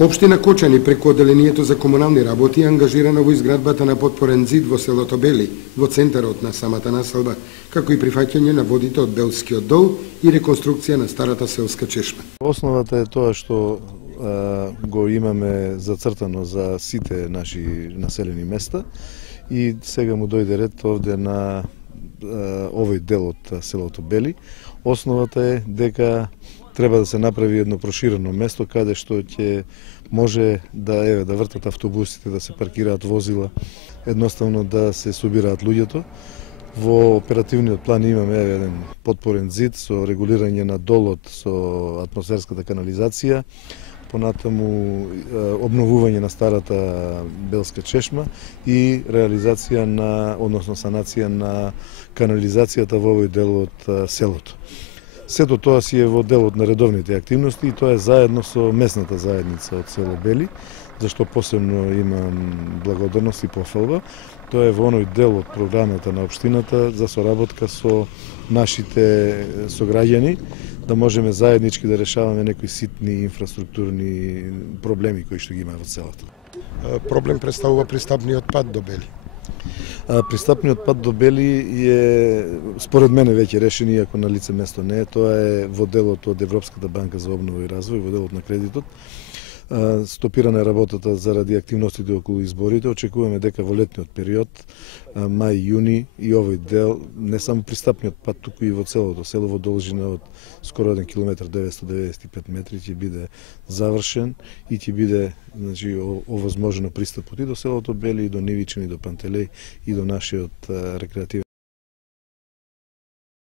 Општина Кочани преку Оделението за комунални работи е ангажирана во изградбата на подпорен зид во селото Бели, во центарот на самата населба, како и прифаќање на водите од Белскиот дол и реконструкција на старата селска чешма. Основата е тоа што го имаме зацртано за сите наши населени места и сега му дојде ред овде на овој дел од селото Бели. Основата е дека треба да се направи едно проширено место каде што ќе може да вртат автобусите, да се паркираат возила, едноставно да се собираат луѓето. Во оперативниот план имаме еден подпорен зид со регулирање на долот со атмосферската канализација, понатаму обновување на старата Белска чешма и реализација односно санација на канализацијата во овој дел од селото. Сето тоа си е во делот на редовните активности и тоа е заедно со местната заедница од село Бели, зашто посебно имам благодарност и пофалба. Тоа е во оној дел од програмата на општината за соработка со нашите сограѓани, да можеме заеднички да решаваме некои ситни инфраструктурни проблеми кои што ги има во селото. Проблем представува пристапниот пат до Бели. Пристапниот пат до Бели е, според мене, веќе решен, иако на лице место не е. Тоа е во делот од Европската банка за обнова и развој, во делот на кредитот. Стопирана е работата заради активностите околу изборите. Очекуваме дека во летниот период, мај, јуни, и овој дел, не само пристапниот пат, туку и во целото село во должина од скоро 1 км 995 метри ќе биде завршен и ќе биде овозможено пристапот и до селото Бели, и до Нивичани, и до Пантелеј, и до нашиот рекреативен